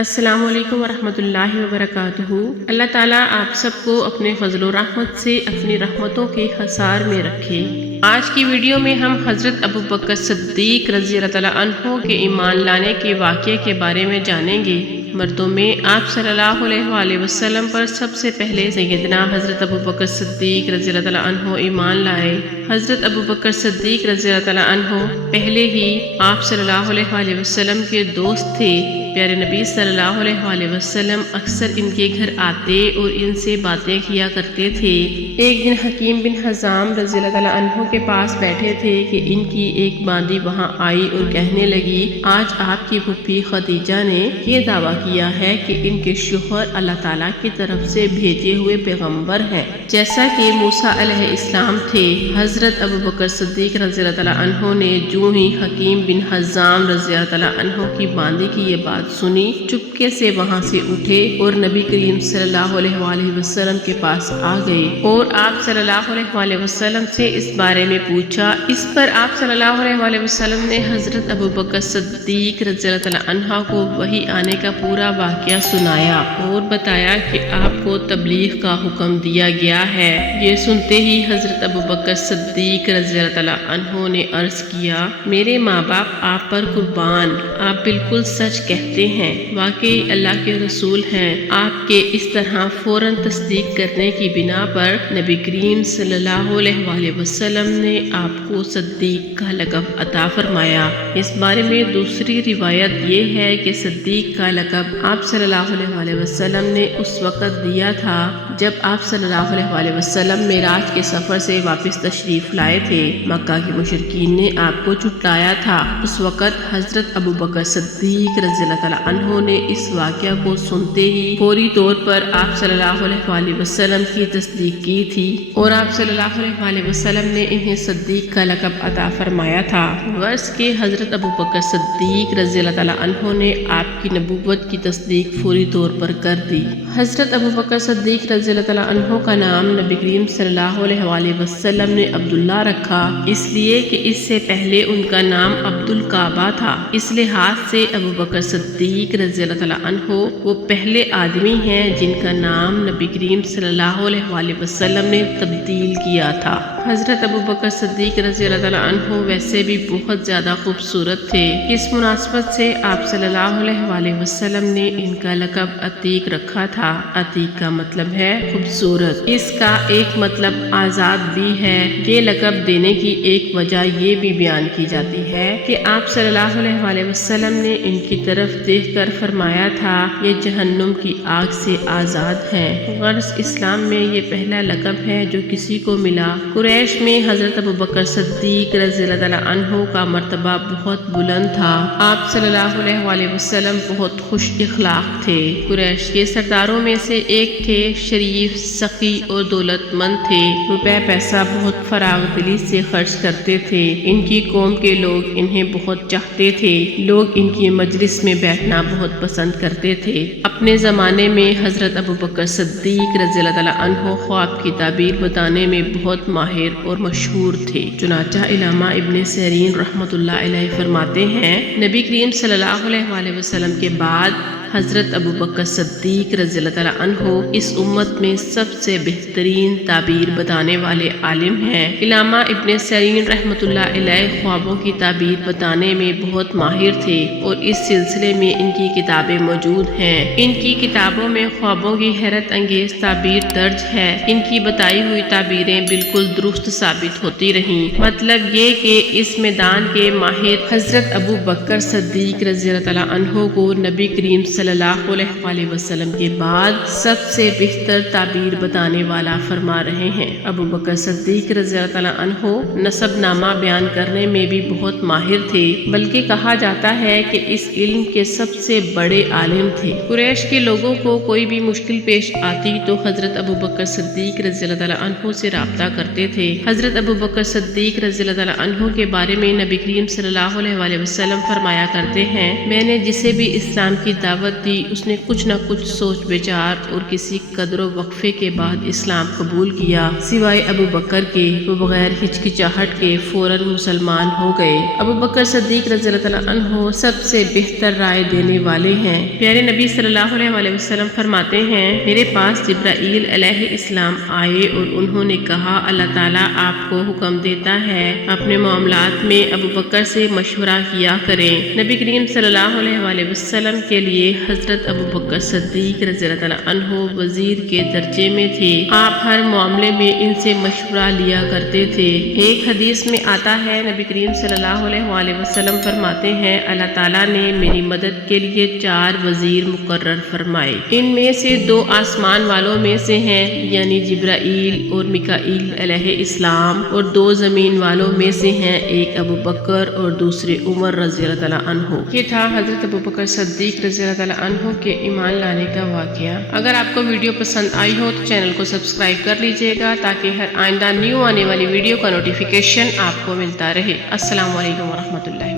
السلام علیکم ورحمۃ اللہ وبرکاتہ۔ اللہ تعالیٰ آپ سب کو اپنے فضل و رحمت سے اپنی رحمتوں کے حصار میں رکھے۔ آج کی ویڈیو میں ہم حضرت ابوبکر صدیق رضی اللہ تعالیٰ عنہ کے ایمان لانے کے واقعے کے بارے میں جانیں گے۔ مردوں میں آپ صلی اللہ علیہ وآلہ وسلم پر سب سے پہلے سیدنا حضرت ابوبکر صدیق رضی اللہ تعالیٰ عنہ ایمان لائے۔ حضرت ابوبکر صدیق رضی اللہ تعالیٰ عنہ پہلے ہی آپ صلی اللہ علیہ وآلہ وسلم کے دوست تھے۔ پیارے نبی صلی اللہ علیہ وآلہ وسلم اکثر ان کے گھر آتے اور ان سے باتیں کیا کرتے تھے۔ ایک دن حکیم بن حزام رضی اللہ تعالیٰ عنہ کے پاس بیٹھے تھے کہ ان کی ایک باندی وہاں آئی اور کہنے لگی، آج آپ کی پھوپھی خدیجہ نے یہ دعویٰ کیا ہے کہ ان کے شوہر اللہ تعالیٰ کی طرف سے بھیجے ہوئے پیغمبر ہیں، جیسا کہ موسیٰ علیہ السلام تھے۔ حضرت ابوبکر صدیق رضی اللہ تعالیٰ عنہ نے جو ہی حکیم بن حزام رضی اللہ تعالیٰ عنہ کی باندی کی یہ بات سنی، چپکے سے وہاں سے اٹھے اور نبی کریم صلی اللہ علیہ وآلہ وسلم کے پاس آ گئے اور آپ صلی اللہ علیہ وآلہ وسلم سے اس بارے میں پوچھا۔ اس پر آپ صلی اللہ علیہ وآلہ وسلم نے حضرت ابوبکر صدیق رضی اللہ تعالیٰ عنہ کو وحی آنے کا پورا واقعہ سنایا اور بتایا کہ آپ کو تبلیغ کا حکم دیا گیا ہے۔ یہ سنتے ہی حضرت ابوبکر صدیق رضی اللہ تعالیٰ عنہ نے عرض کیا، میرے ماں باپ آپ پر قربان، آپ بالکل سچ کہتے ہیں، واقعی اللہ کے رسول ہیں۔ آپ کے اس طرح فوراً تصدیق کرنے کی بنا پر نبی کریم صلی اللہ علیہ وآلہ وسلم نے آپ کو صدیق کا لقب عطا فرمایا۔ اس بارے میں دوسری روایت یہ ہے کہ صدیق کا لقب آپ صلی اللہ علیہ وآلہ وسلم نے اس وقت دیا تھا جب آپ صلی اللہ علیہ وآلہ وسلم معراج کے سفر سے واپس تشریف لائے تھے۔ مکہ کے مشرکین نے آپ کو جھٹلایا تھا۔ اس وقت حضرت ابوبکر صدیق رضی اللہ تعالیٰ عنہ نے اس واقعہ کو سنتے ہی فوری طور پر آپ صلی اللہ علیہ وآلہ وسلم کی تصدیق کی تھی اور آپ صلی اللہ علیہ وآلہ وسلم نے انہیں صدیق کا لقب عطا فرمایا تھا۔ ورث کے حضرت ابوبکر صدیق رضی اللہ تعالیٰ عنہ نے آپ کی نبوت کی تصدیق فوری طور پر کر دی۔ حضرت ابوبکر صدیق رضی اللہ تعالیٰ عنہ کا نام نبی کریم صلی اللہ علیہ وآلہ وسلم نے عبداللہ رکھا، اس لیے کہ اس سے پہلے ان کا نام عبد الکعبہ تھا۔ اس لحاظ سے ابوبکر صدیق رضی اللہ تعالیٰ عنہ وہ پہلے آدمی ہیں جن کا نام نبی کریم صلی اللہ علیہ وآلہ وسلم نے تبدیل کیا تھا۔ حضرت ابوبکر صدیق رضی اللہ تعالیٰ عنہ ویسے بھی بہت زیادہ خوبصورت تھے۔ اس مناسبت سے آپ صلی اللہ علیہ وآلہ وسلم نے ان کا لقب عتیق رکھا تھا۔ عتیق کا مطلب ہے خوبصورت۔ اس کا ایک مطلب آزاد بھی ہے۔ یہ لقب دینے کی ایک وجہ یہ بھی بیان کی جاتی ہے کہ آپ صلی اللہ علیہ وآلہ وسلم نے ان کی طرف دیکھ کر فرمایا تھا، یہ جہنم کی آگ سے آزاد ہیں۔ غرض اسلام میں یہ پہلا لقب ہے جو کسی کو ملا۔ قریش میں حضرت ابوبکر صدیق رضی اللہ تعالیٰ عنہ کا مرتبہ بہت بلند تھا۔ آپ صلی اللہ علیہ وآلہ وسلم بہت خوش اخلاق تھے۔ قریش کے سرداروں میں سے ایک تھے، شریف، سخی اور دولت مند تھے۔ روپے پیسہ بہت فراغ دلی سے خرچ کرتے تھے۔ ان کی قوم کے لوگ انہیں بہت چاہتے تھے۔ لوگ ان کی مجلس میں بیٹھنا بہت پسند کرتے تھے۔ اپنے زمانے میں حضرت ابوبکر صدیق رضی اللہ تعالیٰ عنہ خواب کی تعبیر بتانے میں بہت ماہر اور مشہور تھے۔ چنانچہ علامہ ابن سیرین رحمۃ اللہ علیہ فرماتے ہیں، نبی کریم صلی اللہ علیہ وآلہ وسلم کے بعد حضرت ابوبکر صدیق رضی اللہ تعالیٰ عنہ اس امت میں سب سے بہترین تعبیر بتانے والے عالم ہیں۔ علامہ ابن سیرین رحمۃ اللہ علیہ خوابوں کی تعبیر بتانے میں بہت ماہر تھے اور اس سلسلے میں ان کی کتابیں موجود ہیں۔ ان کی کتابوں میں خوابوں کی حیرت انگیز تعبیر درج ہے۔ ان کی بتائی ہوئی تعبیریں بالکل درست ثابت ہوتی رہیں۔ مطلب یہ کہ اس میدان کے ماہر حضرت ابوبکر صدیق رضی اللہ تعالیٰ عنہ کو نبی کریم صلی اللہ علیہ وآلہ وسلم کے بعد سب سے بہتر تعبیر بتانے والا فرما رہے ہیں۔ ابوبکر صدیق رضی اللہ تعالیٰ عنہ نسب نامہ بیان کرنے میں بھی بہت ماہر تھے، بلکہ کہا جاتا ہے کہ اس علم کے سب سے بڑے عالم تھے۔ قریش کے لوگوں کو کوئی بھی مشکل پیش آتی تو حضرت ابوبکر صدیق رضی اللہ تعالیٰ عنہ سے رابطہ کرتے تھے۔ حضرت ابوبکر صدیق رضی اللہ تعالیٰ عنہ کے بارے میں نبی کریم صلی اللہ علیہ وآلہ وسلم فرمایا کرتے ہیں، میں نے جسے بھی اسلام کی دعوت دعوت دی، اس نے کچھ نہ کچھ سوچ بچار اور کسی قدر و وقفے کے بعد اسلام قبول کیا، سوائے ابو بکر کے۔ وہ بغیر ہچکچاہٹ کے فوراً مسلمان ہو گئے۔ ابو بکر صدیق رضی اللہ تعالیٰ عنہ سب سے بہتر رائے دینے والے ہیں۔ پیارے نبی صلی اللہ علیہ وسلم فرماتے ہیں، میرے پاس جبرائیل علیہ السلام آئے اور انہوں نے کہا، اللہ تعالیٰ آپ کو حکم دیتا ہے اپنے معاملات میں ابو بکر سے مشورہ کیا کریں۔ نبی کریم صلی اللہ علیہ وسلم کے لیے حضرت ابو بکر صدیق رضی اللہ تعالیٰ عنہ وزیر کے درجے میں تھے۔ آپ ہر معاملے میں ان سے مشورہ لیا کرتے تھے۔ ایک حدیث میں آتا ہے، نبی کریم صلی اللہ علیہ وسلم فرماتے ہیں، اللہ تعالیٰ نے میری مدد کے لیے 4 وزیر مقرر فرمائے، ان میں سے 2 آسمان والوں میں سے ہیں، یعنی جبرائیل اور میکائیل علیہ السلام، اور 2 زمین والوں میں سے ہیں، ایک ابو بکر اور دوسرے عمر رضی اللہ تعالیٰ عنہ۔ یہ تھا حضرت ابو بکر صدیق رضی اللہ تعالیٰ عنہ کے ایمان لانے کا واقعہ۔ اگر آپ کو ویڈیو پسند آئی ہو تو چینل کو سبسکرائب کر لیجئے گا تاکہ ہر آئندہ نیو آنے والی ویڈیو کا نوٹیفیکیشن آپ کو ملتا رہے۔ السلام علیکم ورحمۃ اللہ۔